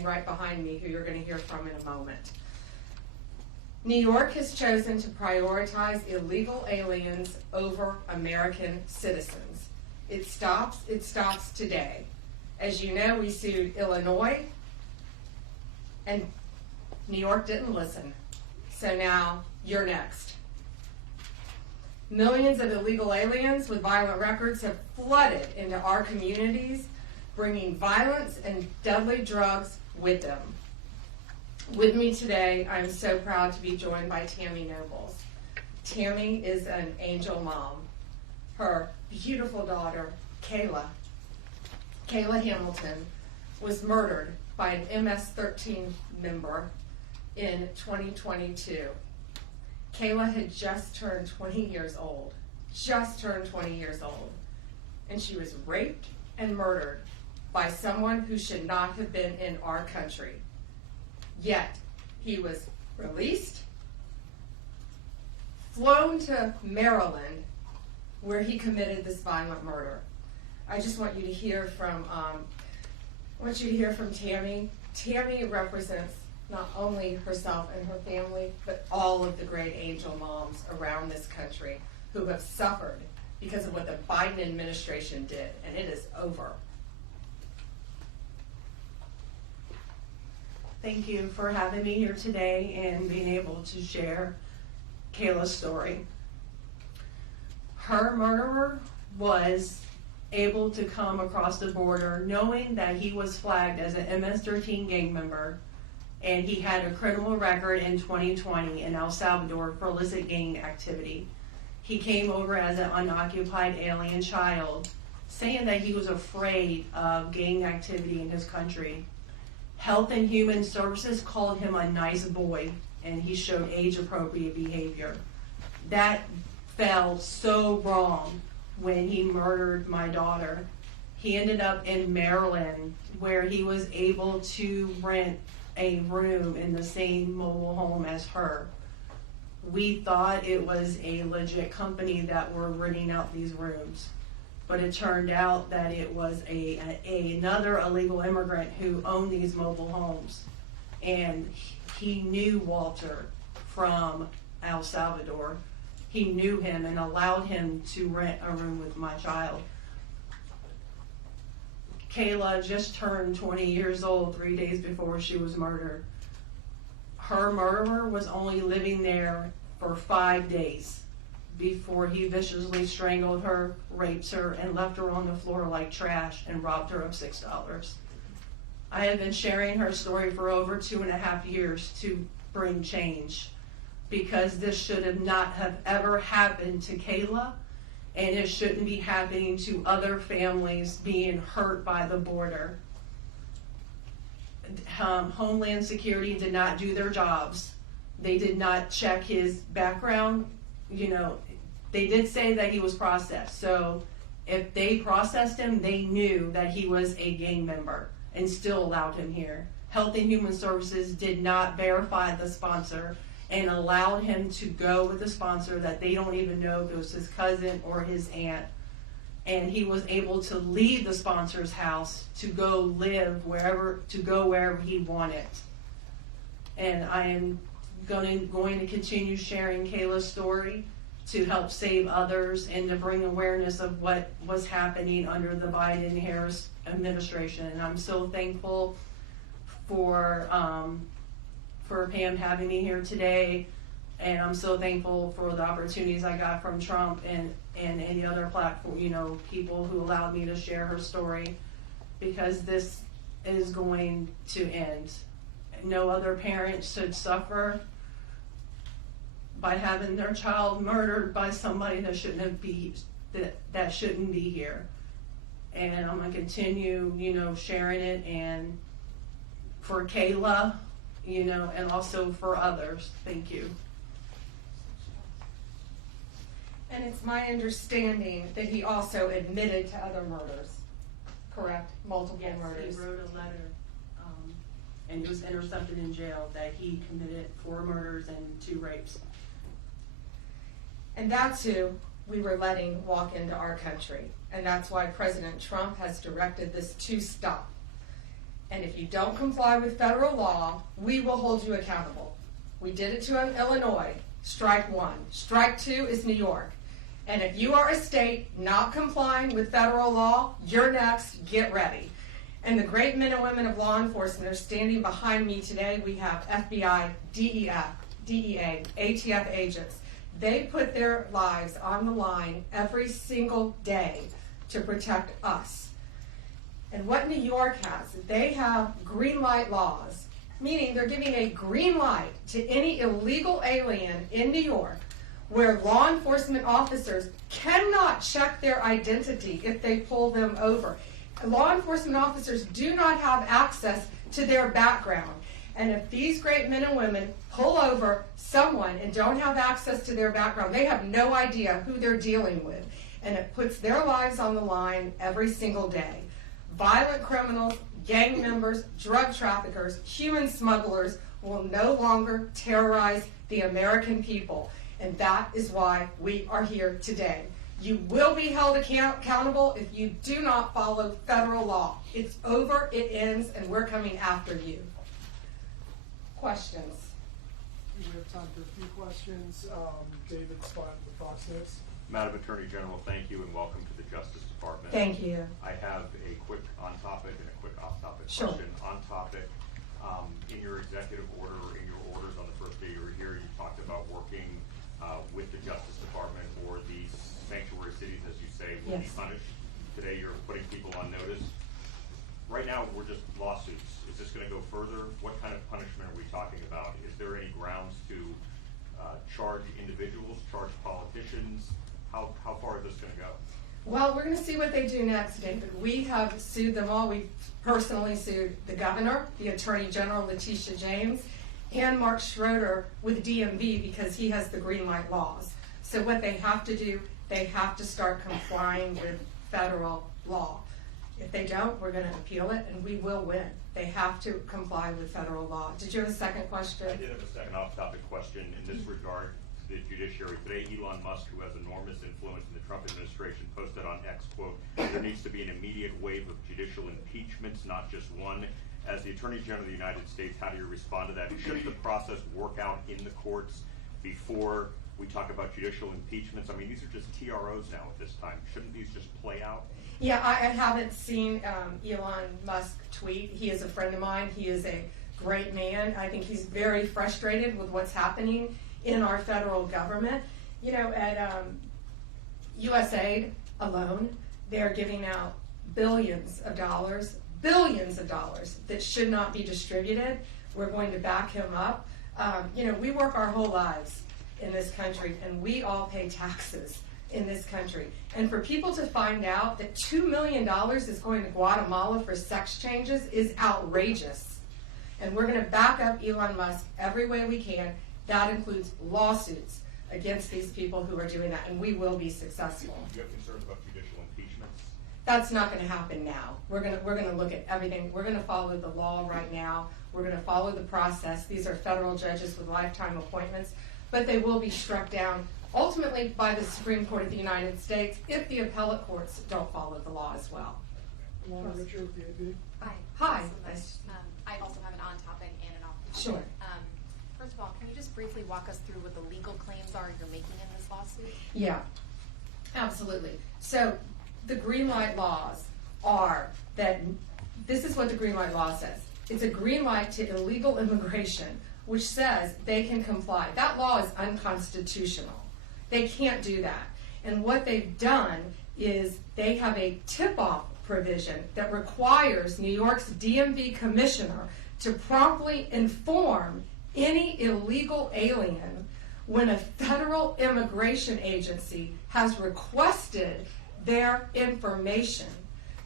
right behind me, who you're going to hear from in a moment. New York has chosen to prioritize illegal aliens over American citizens. It stops today. As you know, we sued Illinois, and New York didn't listen. So now you're next. Millions of illegal aliens with violent records have flooded into our communities, bringing violence and deadly drugs with them. With me today, I'm so proud to be joined by Tammy Nobles. Tammy is an angel mom. Her beautiful daughter, Kayla Hamilton, was murdered by an MS-13 member in 2022. Kayla had just turned 20 years old, and she was raped and murdered by someone who should not have been in our country. Yet, he was released, flown to Maryland, where he committed this violent murder. I just want you to hear from, Tammy. Tammy represents not only herself and her family, but all of the great angel moms around this country who have suffered because of what the Biden administration did, and it is over. Thank you for having me here today and being able to share Kayla's story. Her murderer was able to come across the border knowing that he was flagged as an MS-13 gang member, and he had a criminal record in 2020 in El Salvador for illicit gang activity. He came over as an unoccupied alien child, saying that he was afraid of gang activity in his country. Health and Human Services called him a nice boy, and he showed age-appropriate behavior. That fell so wrong when he murdered my daughter. He ended up in Maryland, where he was able to rent a room in the same mobile home as her. We thought it was a legit company that were renting out these rooms, but it turned out that it was another illegal immigrant who owned these mobile homes, and he knew Walter from El Salvador. He knew him and allowed him to rent a room with my child. Kayla just turned 20 years old 3 days before she was murdered. Her murderer was only living there for 5 days before he viciously strangled her, raped her, and left her on the floor like trash and robbed her of $6. I have been sharing her story for over 2.5 years to bring change, because this should have not have ever happened to Kayla, and it shouldn't be happening to other families being hurt by the border. Homeland Security did not do their jobs. They did not check his background. They did say that he was processed. So if they processed him, they knew that he was a gang member and still allowed him here. Health and Human Services did not verify the sponsor and allowed him to go with a sponsor that they don't even know if it was his cousin or his aunt. And he was able to leave the sponsor's house to go live wherever he wanted. And I am going to continue sharing Kayla's story to help save others and to bring awareness of what was happening under the Biden-Harris administration. And I'm so thankful for Pam having me here today, and I'm so thankful for the opportunities I got from Trump and any other platform, people who allowed me to share her story, because this is going to end. No other parent should suffer by having their child murdered by somebody that shouldn't be here. And I'm gonna continue, sharing it, and for Kayla, and also for others. Thank you. And it's my understanding that he also admitted to other murders, correct? Multiple murders. He wrote a letter, and it was intercepted in jail, that he committed 4 murders and 2 rapes. And that's who we were letting walk into our country. And that's why President Trump has directed this to stop. And if you don't comply with federal law, we will hold you accountable. We did it to Illinois, strike one. Strike two is New York. And if you are a state not complying with federal law, you're next, get ready. And the great men and women of law enforcement are standing behind me today. We have FBI, DEA, ATF agents. They put their lives on the line every single day to protect us. And what New York has, they have green light laws, meaning they're giving a green light to any illegal alien in New York where law enforcement officers cannot check their identity if they pull them over. Law enforcement officers do not have access to their background. And if these great men and women pull over someone and don't have access to their background, they have no idea who they're dealing with. And it puts their lives on the line every single day. Violent criminals, gang members, drug traffickers, human smugglers will no longer terrorize the American people. And that is why we are here today. You will be held accountable if you do not follow federal law. It's over, it ends, and we're coming after you. Questions? We have time for a few questions. David Spott with Fox News. Madam Attorney General, thank you and welcome to the Justice Department. Thank you. I have a quick on-topic and a quick off-topic Sure. question. On-topic, in your executive order, or in your orders on the first day you were here, you talked about working with the Justice Department or these sanctuary cities, as you say, will be Yes. punished. Today you're putting people on notice. Right now, we're just lawsuits. Is this going to go further? What kind of punishment are we talking about? Is there any grounds to charge individuals, charge politicians? How far is this going to go? Well, we're going to see what they do next, David. We have sued them all. We've personally sued the governor, the Attorney General, Letitia James, and Mark Schroeder with DMV because he has the green light laws. So what they have to do, they have to start complying with federal law. If they don't, we're going to appeal it, and we will win. They have to comply with federal law. Did you have a second question? I did have a second off-topic question in this regard. The judiciary today, Elon Musk, who has enormous influence in the Trump administration, posted on X, quote, there needs to be an immediate wave of judicial impeachments, not just one. As the Attorney General of the United States, how do you respond to that? Should the process work out in the courts before we talk about judicial impeachments? I mean, these are just TROs now at this time. Shouldn't these just play out? Yeah, I haven't seen Elon Musk tweet. He is a friend of mine. He is a great man. I think he's very frustrated with what's happening in our federal government. You know, at USAID alone, they're giving out billions of dollars that should not be distributed. We're going to back him up. You know, we work our whole lives in this country, and we all pay taxes in this country. And for people to find out that $2 million is going to Guatemala for sex changes is outrageous. And we're going to back up Elon Musk every way we can. That includes lawsuits against these people who are doing that, and we will be successful. Do you have concerns about judicial impeachments? That's not going to happen now. We're going to look at everything. We're going to follow the law right now. We're going to follow the process. These are federal judges with lifetime appointments, but they will be struck down ultimately by the Supreme Court of the United States if the appellate courts don't follow the law as well. Alana Richard with the AP. Hi. Hi. Thanks so much. I also have an on-topic and an off-topic. Sure. First of all, can you just briefly walk us through what the legal claims are you're making in this lawsuit? Yeah, absolutely. So the green light laws are that this is what the green light law says. It's a green light to illegal immigration, which says they can comply. That law is unconstitutional. They can't do that. And what they've done is they have a tip-off provision that requires New York's DMV commissioner to promptly inform any illegal alien when a federal immigration agency has requested their information.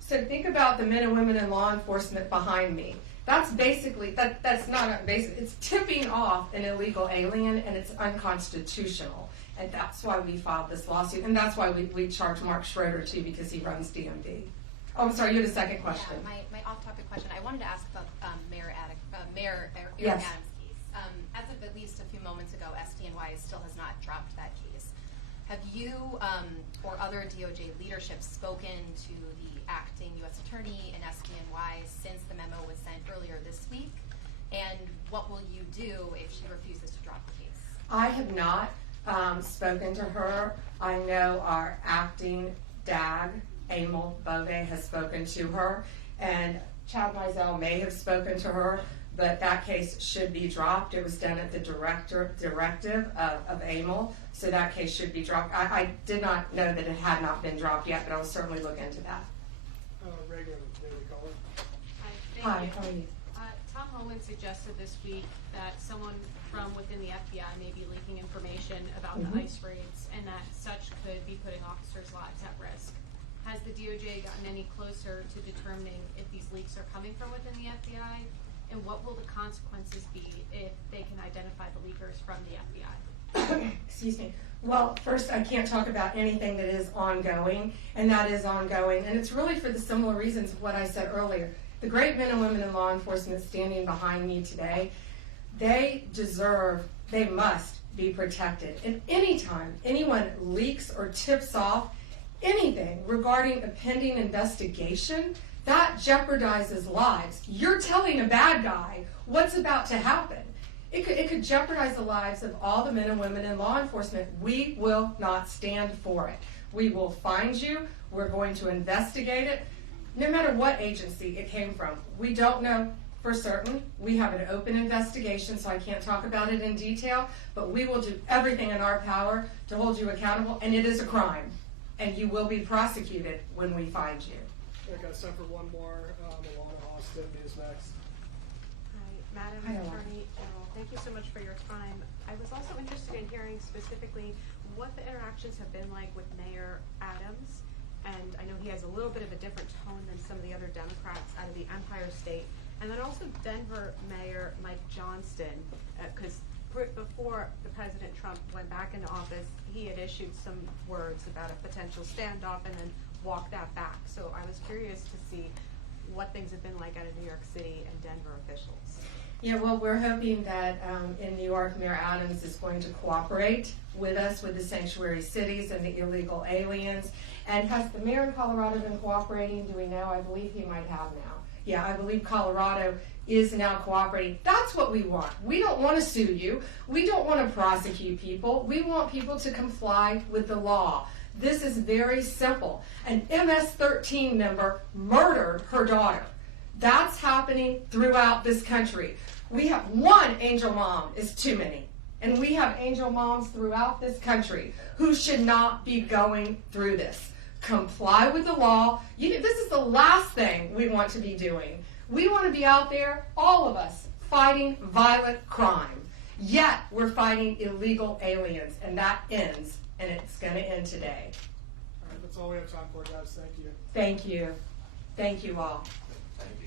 So think about the men and women in law enforcement behind me. That's basically, that's not basic, it's tipping off an illegal alien, and it's unconstitutional. And that's why we filed this lawsuit, and that's why we charge Mark Schroeder too, because he runs DMV. Oh, I'm sorry, you had a second question. Yeah, my off-topic question. I wanted to ask about Mayor Eric Yes. Adams' case. As of at least a few moments ago, SDNY still has not dropped that case. Have you or other DOJ leadership spoken to the acting U.S. Attorney and SDNY since the memo was sent earlier this week? And what will you do if she refuses to drop the case? I have not spoken to her. I know our acting DAG, Emil Bove, has spoken to her, and Chad Mizell may have spoken to her, but that case should be dropped. It was done at the directive of Emil, so that case should be dropped. I did not know that it had not been dropped yet, but I will certainly look into that. Reagan, Daily Caller. Hi, how are you? Tom Homan suggested this week that someone from within the FBI may be leaking information about the ICE raids and that such could be putting officers' lives at risk. Has the DOJ gotten any closer to determining if these leaks are coming from within the FBI? And what will the consequences be if they can identify the leakers from the FBI? Excuse me. Well, first, I can't talk about anything that is ongoing, and that is ongoing. And it's really for the similar reasons of what I said earlier. The great men and women in law enforcement standing behind me today, they must be protected. And anytime anyone leaks or tips off anything regarding a pending investigation, that jeopardizes lives. You're telling a bad guy what's about to happen. It could jeopardize the lives of all the men and women in law enforcement. We will not stand for it. We will find you. We're going to investigate it, no matter what agency it came from. We don't know for certain. We have an open investigation, so I can't talk about it in detail, but we will do everything in our power to hold you accountable, and it is a crime, and you will be prosecuted when we find you. I got time for one more. Alana Austin is next. Hi, Madam Hi, Alana. Attorney General. Thank you so much for your time. I was also interested in hearing specifically what the interactions have been like with Mayor Adams. And I know he has a little bit of a different tone than some of the other Democrats out of the Empire State. And then also Denver Mayor Mike Johnston, because before the President Trump went back into office, he had issued some words about a potential standoff and then walked that back. So I was curious to see what things have been like out of New York City and Denver officials. Yeah, well, we're hoping that in New York, Mayor Adams is going to cooperate with us with the sanctuary cities and the illegal aliens. And has the mayor in Colorado been cooperating? Do we know? I believe he might have now. Yeah, I believe Colorado is now cooperating. That's what we want. We don't want to sue you. We don't want to prosecute people. We want people to comply with the law. This is very simple. An MS-13 member murdered her daughter. That's happening throughout this country. We have one angel mom is too many. And we have angel moms throughout this country who should not be going through this. Comply with the law. This is the last thing we want to be doing. We want to be out there, all of us, fighting violent crime. Yet we're fighting illegal aliens, and that ends, and it's going to end today. All right, that's all we have time for, guys. Thank you. Thank you. Thank you all. Thank you.